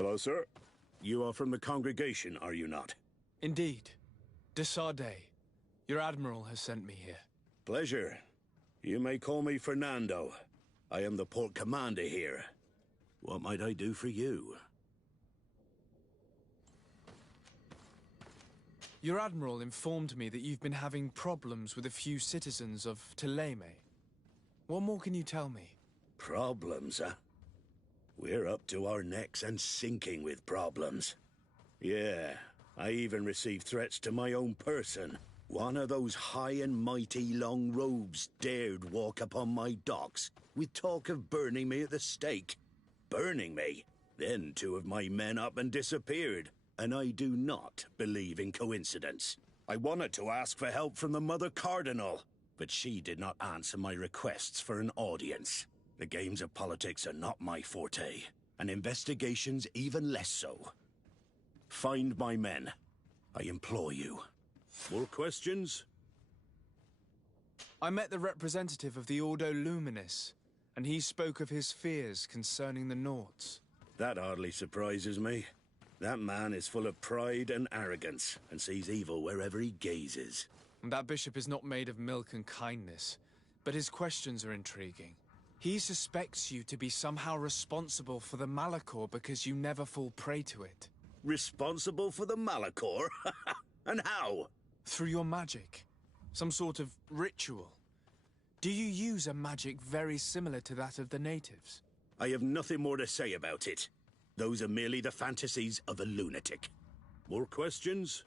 Hello, sir. You are from the congregation, are you not? Indeed. De Sardet. Your admiral has sent me here. Pleasure. You may call me Fernando. I am the port commander here. What might I do for you? Your admiral informed me that you've been having problems with a few citizens of Teleme. What more can you tell me? Problems, huh? We're up to our necks and sinking with problems. Yeah, I even received threats to my own person. One of those high and mighty long robes dared walk upon my docks with talk of burning me at the stake. Burning me? Then two of my men up and disappeared, and I do not believe in coincidence. I wanted to ask for help from the Mother Cardinal, but she did not answer my requests for an audience. The games of politics are not my forte, and investigations even less so. Find my men. I implore you. More questions? I met the representative of the Ordo Luminis, and he spoke of his fears concerning the Nauts. That hardly surprises me. That man is full of pride and arrogance, and sees evil wherever he gazes. That bishop is not made of milk and kindness, but his questions are intriguing. He suspects you to be somehow responsible for the Malachor because you never fall prey to it. Responsible for the Malachor? And how? Through your magic. Some sort of ritual. Do you use a magic very similar to that of the natives? I have nothing more to say about it. Those are merely the fantasies of a lunatic. More questions?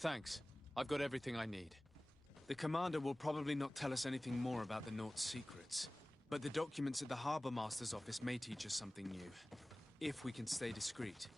Thanks. I've got everything I need. The commander will probably not tell us anything more about the Naught's secrets, but the documents at the Harbour Master's office may teach us something new, if we can stay discreet.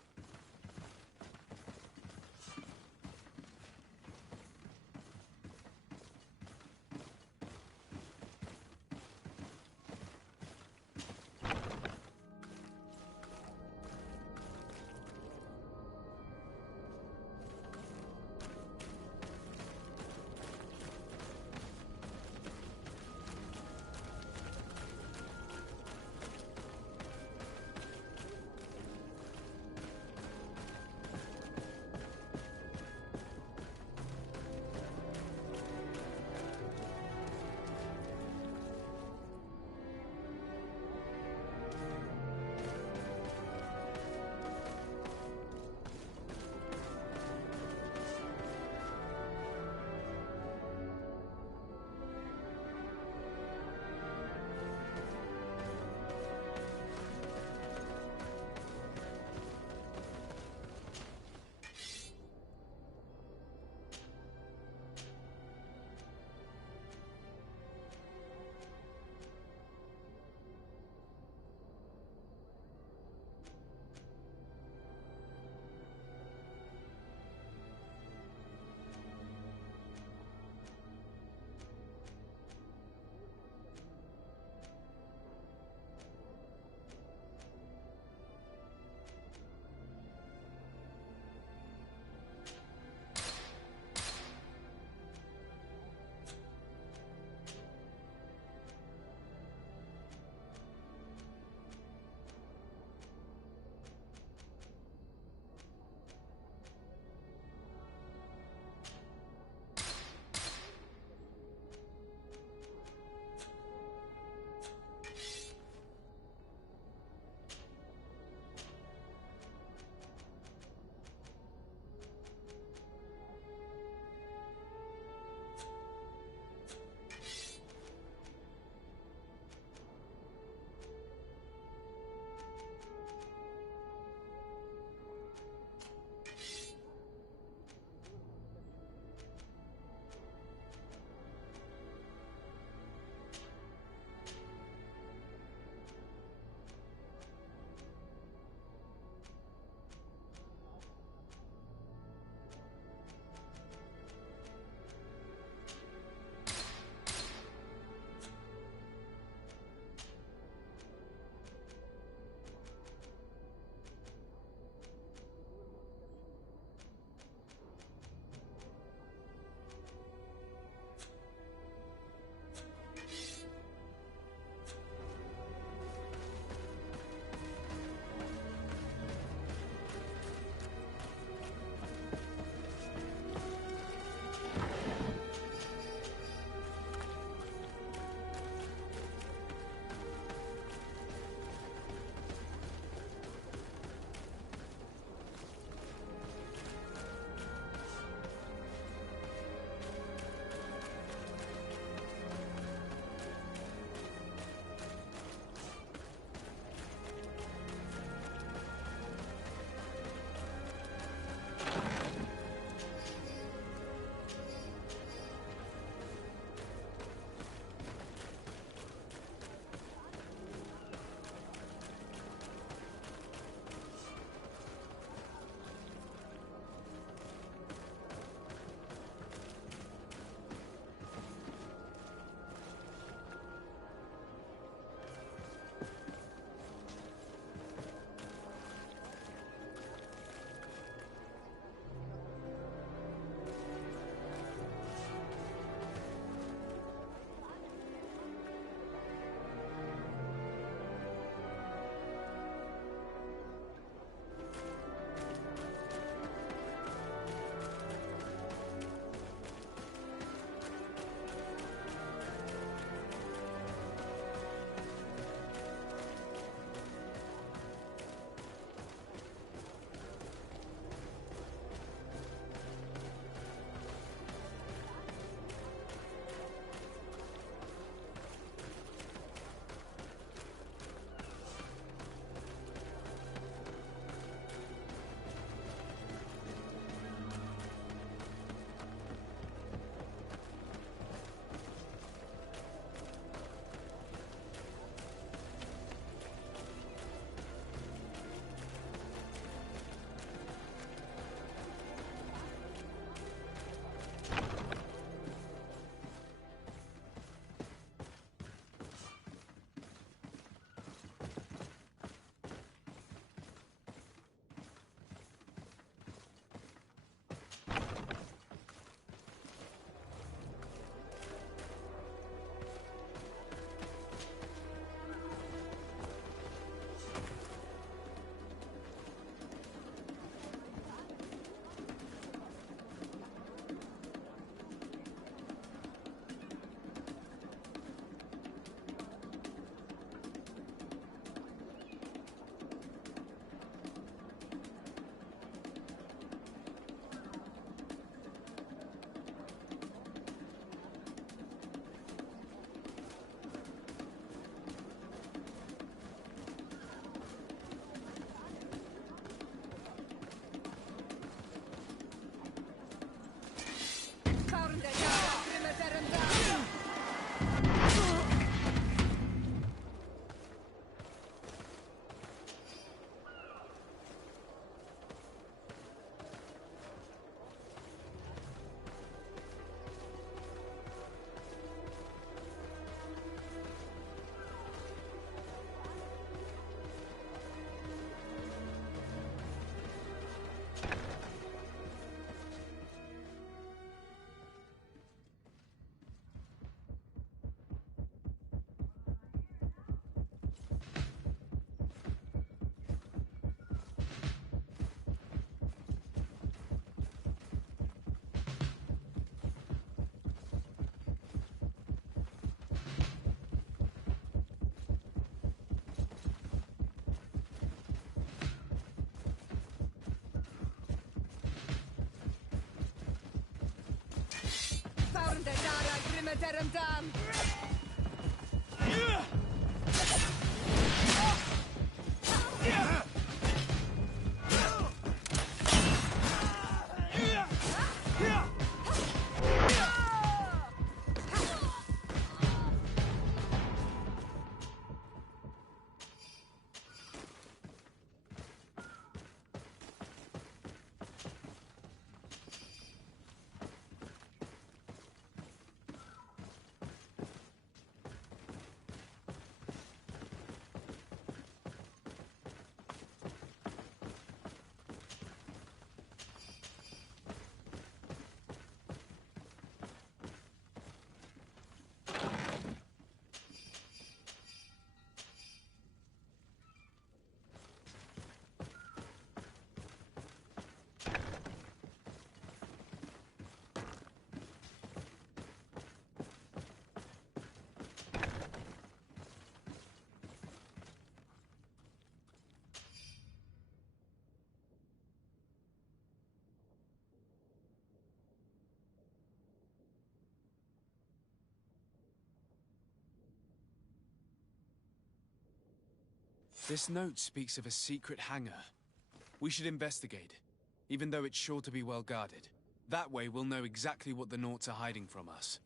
him, Dan! This note speaks of a secret hangar. We should investigate, even though it's sure to be well guarded. That way we'll know exactly what the Naughts are hiding from us.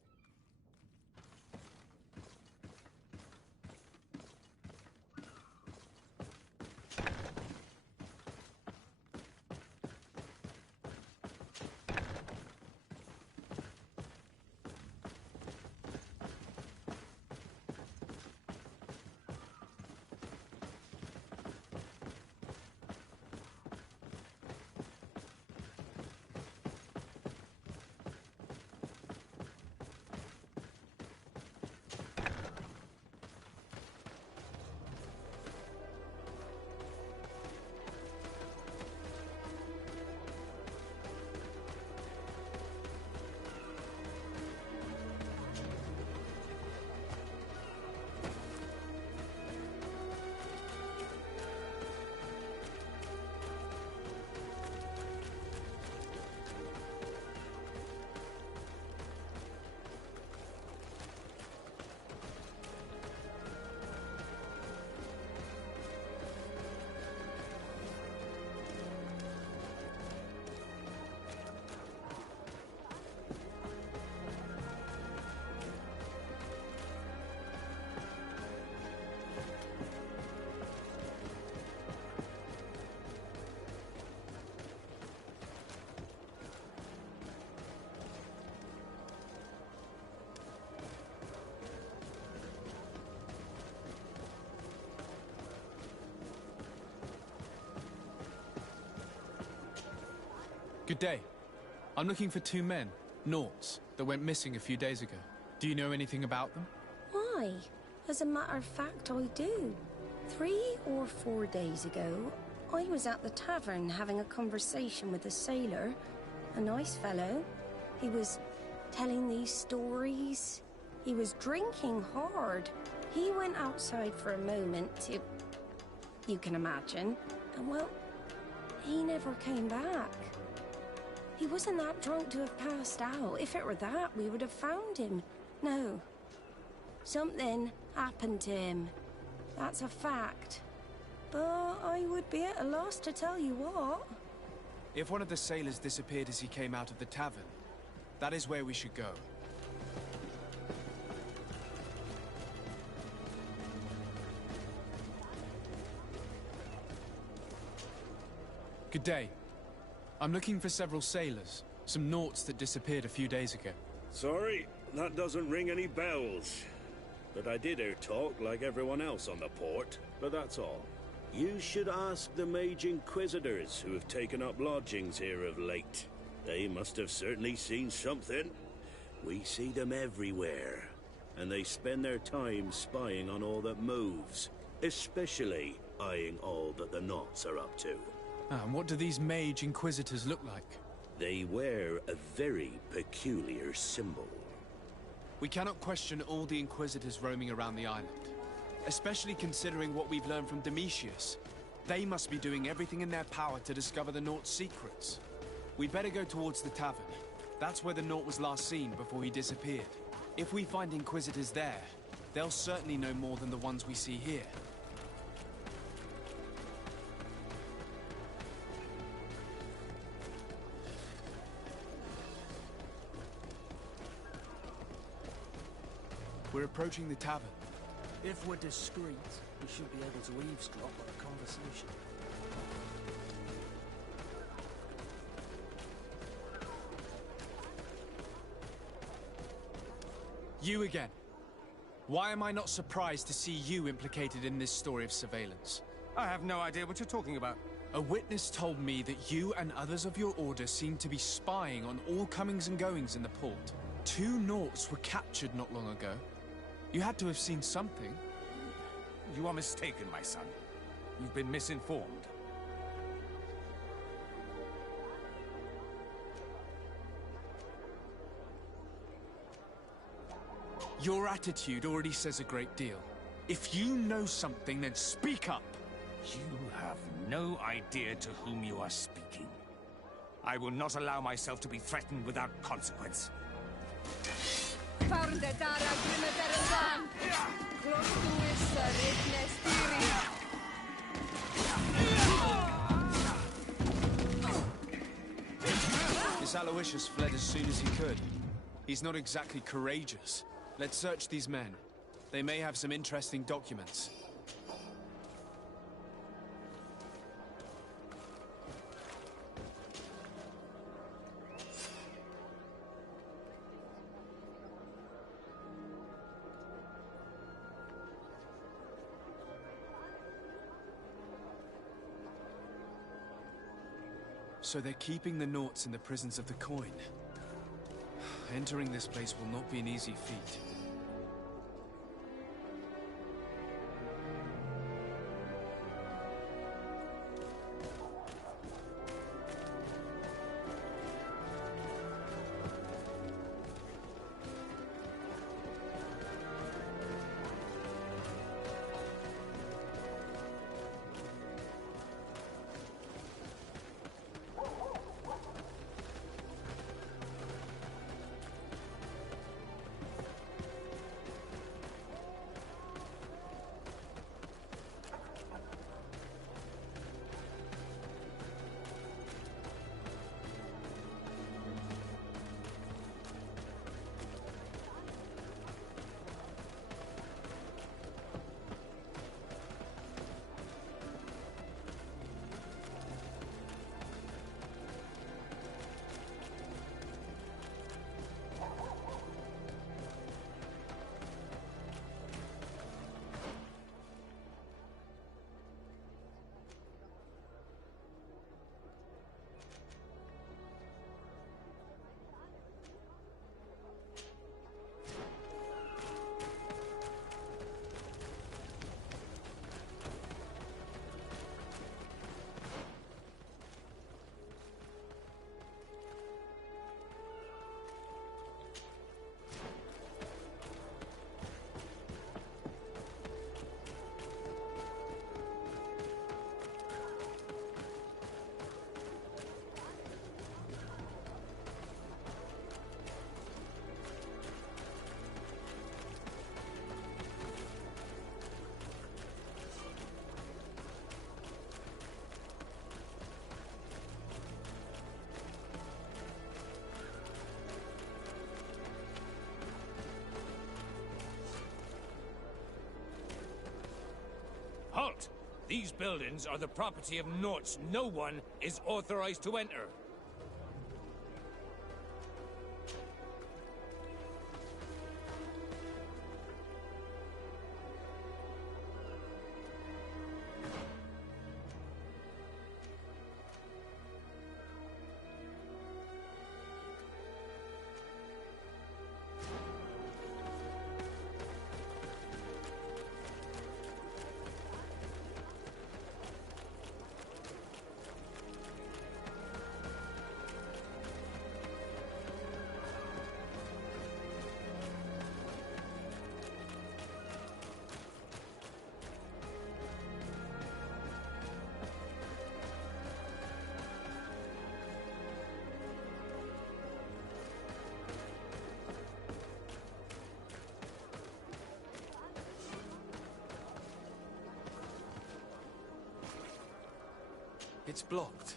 Good day. I'm looking for two men, Naughts, that went missing a few days ago. Do you know anything about them? Why? As a matter of fact, I do. 3 or 4 days ago, I was at the tavern having a conversation with a sailor. A nice fellow. He was telling these stories. He was drinking hard. He went outside for a moment to... you can imagine. And well, he never came back. He wasn't that drunk to have passed out. If it were that, we would have found him. No. Something happened to him. That's a fact. But I would be at a loss to tell you what. If one of the sailors disappeared as he came out of the tavern, that is where we should go. Good day. I'm looking for several sailors, some Naughts that disappeared a few days ago. Sorry, that doesn't ring any bells. But I did hear talk like everyone else on the port, but that's all. You should ask the Mage Inquisitors who have taken up lodgings here of late. They must have certainly seen something. We see them everywhere, and they spend their time spying on all that moves, especially eyeing all that the Naughts are up to. And what do these Mage Inquisitors look like? They wear a very peculiar symbol. We cannot question all the Inquisitors roaming around the island, especially considering what we've learned from Domitius. They must be doing everything in their power to discover the Naught's secrets. We'd better go towards the tavern. That's where the Naught was last seen before he disappeared. If we find Inquisitors there, they'll certainly know more than the ones we see here. We're approaching the tavern. If we're discreet, we should be able to eavesdrop on a conversation. You again. Why am I not surprised to see you implicated in this story of surveillance? I have no idea what you're talking about. A witness told me that you and others of your order seem to be spying on all comings and goings in the port. 2 Nauts were captured not long ago. You had to have seen something. You are mistaken, my son. You've been misinformed. Your attitude already says a great deal. If you know something, then speak up. You have no idea to whom you are speaking. I will not allow myself to be threatened without consequence. This Aloysius fled as soon as he could. He's not exactly courageous. Let's search these men. They may have some interesting documents. So they're keeping the Nauts in the prisons of the coin. Entering this place will not be an easy feat. Halt! These buildings are the property of Nauts no one is authorized to enter. It's blocked.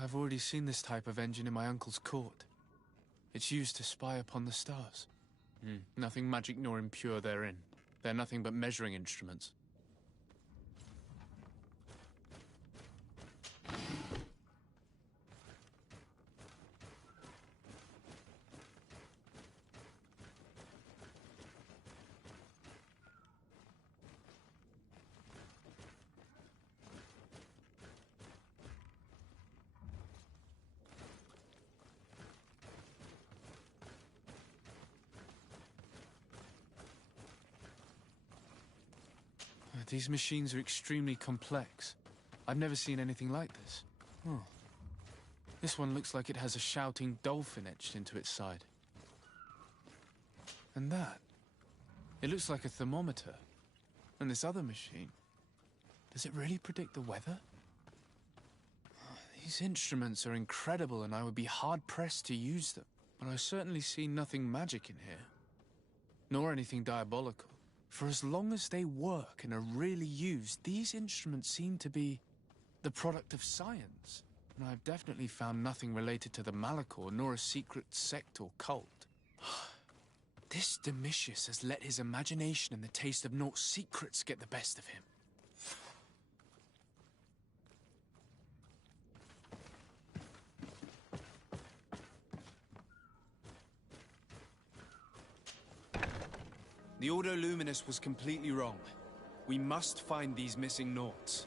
I've already seen this type of engine in my uncle's court. It's used to spy upon the stars. Nothing magic nor impure therein. They're nothing but measuring instruments. These machines are extremely complex. I've never seen anything like this. Oh. This one looks like it has a shouting dolphin etched into its side. And that. It looks like a thermometer. And this other machine. Does it really predict the weather? These instruments are incredible and I would be hard-pressed to use them. But I certainly see nothing magic in here. Nor anything diabolical. For as long as they work and are really used, these instruments seem to be the product of science. And I've definitely found nothing related to the Malachor, nor a secret sect or cult. This Domitius has let his imagination and the taste of Naught's secrets get the best of him. The Ordo Luminous was completely wrong. We must find these missing Naughts.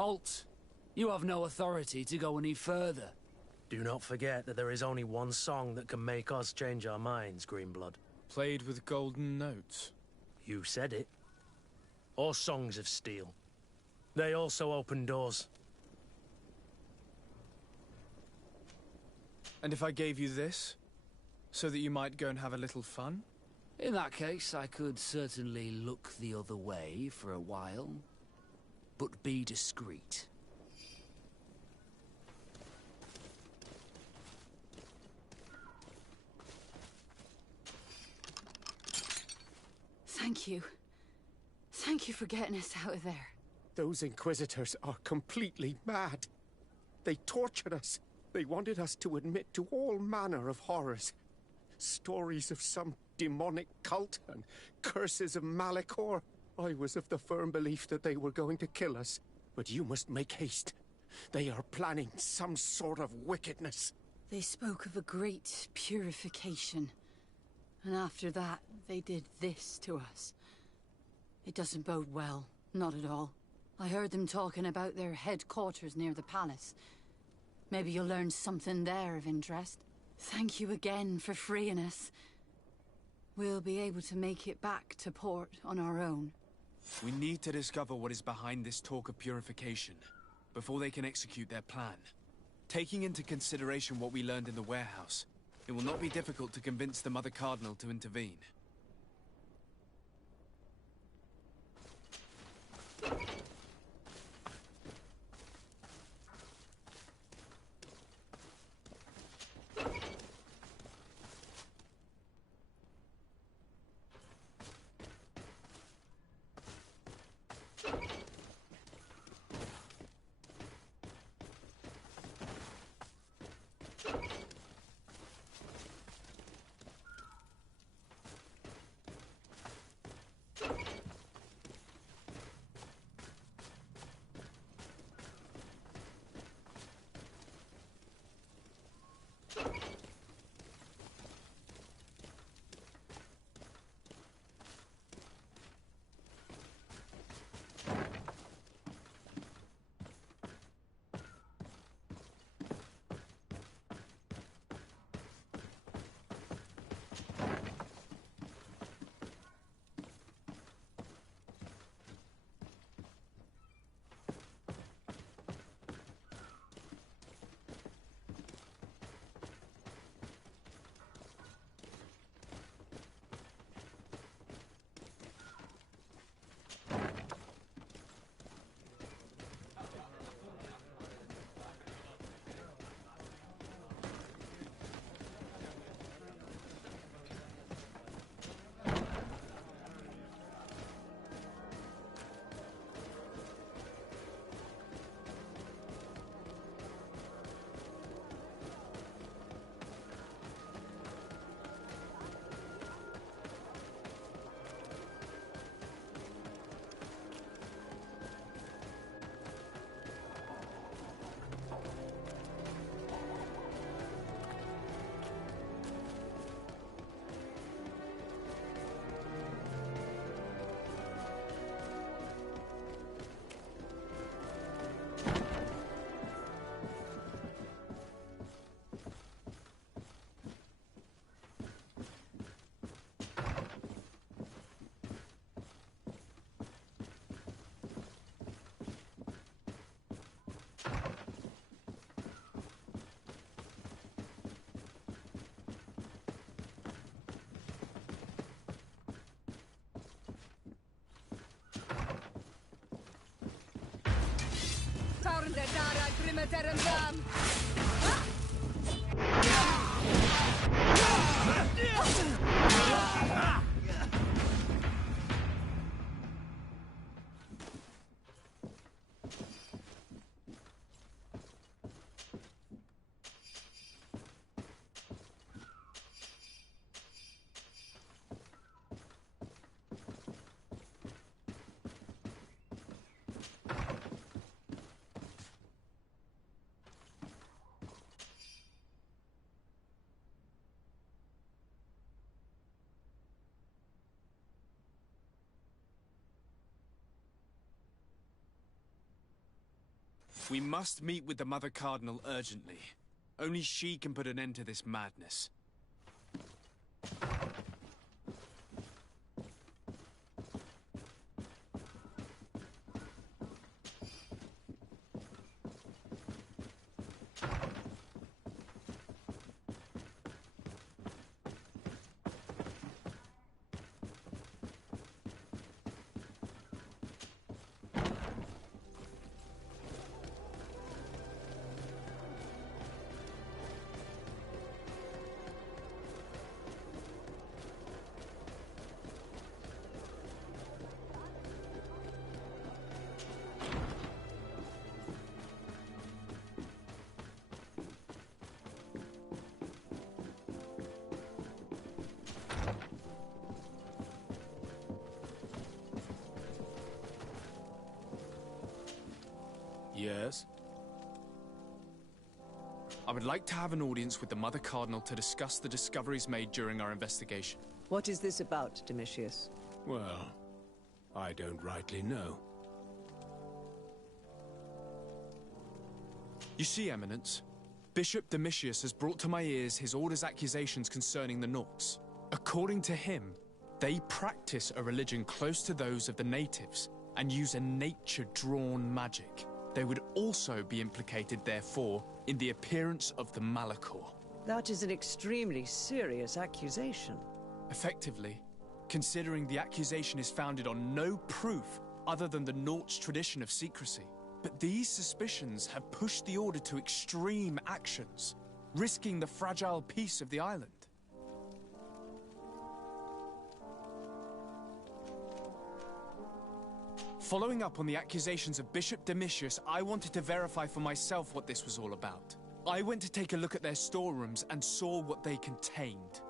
Halt! You have no authority to go any further. Do not forget that there is only one song that can make us change our minds, Greenblood. Played with golden notes. You said it. Or songs of steel. They also open doors. And if I gave you this, so that you might go and have a little fun? In that case, I could certainly look the other way for a while. But be discreet. Thank you. Thank you for getting us out of there. Those Inquisitors are completely mad. They tortured us. They wanted us to admit to all manner of horrors. Stories of some demonic cult and curses of Malachor. I was of the firm belief that they were going to kill us. But you must make haste. They are planning some sort of wickedness. They spoke of a great purification. And after that, they did this to us. It doesn't bode well. Not at all. I heard them talking about their headquarters near the palace. Maybe you'll learn something there of interest. Thank you again for freeing us. We'll be able to make it back to port on our own. We need to discover what is behind this talk of purification, before they can execute their plan. Taking into consideration what we learned in the warehouse, it will not be difficult to convince the Mother Cardinal to intervene. We must meet with the Mother Cardinal urgently. Only she can put an end to this madness. Yes? I would like to have an audience with the Mother Cardinal to discuss the discoveries made during our investigation. What is this about, Domitius? Well, I don't rightly know. You see, Eminence, Bishop Domitius has brought to my ears his order's accusations concerning the Nauts. According to him, they practice a religion close to those of the natives and use a nature-drawn magic. They would also be implicated, therefore, in the appearance of the Malachor. That is an extremely serious accusation. Effectively, considering the accusation is founded on no proof other than the Nauts' tradition of secrecy. But these suspicions have pushed the Order to extreme actions, risking the fragile peace of the island. Following up on the accusations of Bishop Domitius, I wanted to verify for myself what this was all about. I went to take a look at their storerooms and saw what they contained.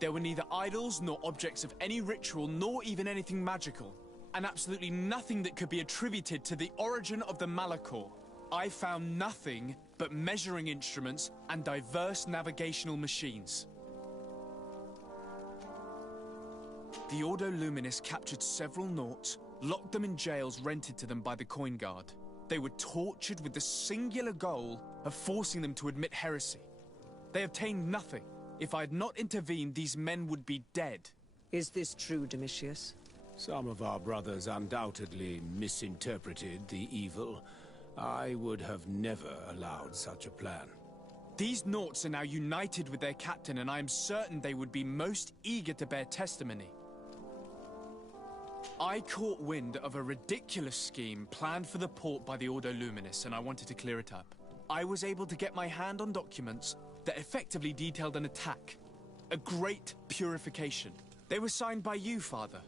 There were neither idols nor objects of any ritual, nor even anything magical, and absolutely nothing that could be attributed to the origin of the Malachor. I found nothing but measuring instruments and diverse navigational machines. The Ordo Luminis captured several Nauts, locked them in jails rented to them by the Coin Guard. They were tortured with the singular goal of forcing them to admit heresy. They obtained nothing. If I had not intervened, these men would be dead. Is this true, Domitius? Some of our brothers undoubtedly misinterpreted the evil. I would have never allowed such a plan. These Nauts are now united with their captain, and I am certain they would be most eager to bear testimony. I caught wind of a ridiculous scheme planned for the port by the Ordo Luminis, and I wanted to clear it up. I was able to get my hand on documents that effectively detailed an attack. A great purification. They were signed by you, Father,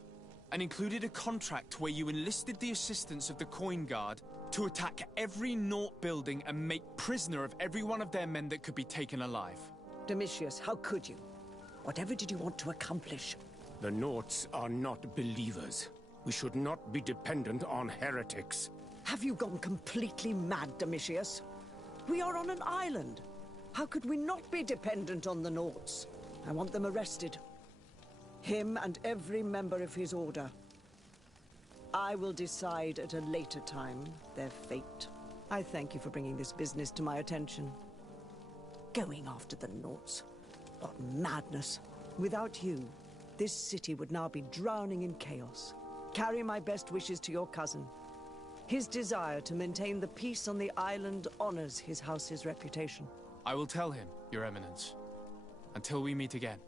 and included a contract where you enlisted the assistance of the Coin Guard to attack every Naut building and make prisoner of every one of their men that could be taken alive. Domitius, how could you? Whatever did you want to accomplish? The Nauts are not believers. We should not be dependent on heretics. Have you gone completely mad, Domitius? We are on an island. How could we not be dependent on the Nauts? I want them arrested. Him and every member of his order. I will decide at a later time their fate. I thank you for bringing this business to my attention. Going after the Nauts. What madness. Without you, this city would now be drowning in chaos. Carry my best wishes to your cousin. His desire to maintain the peace on the island honors his house's reputation. I will tell him, Your Eminence. Until we meet again.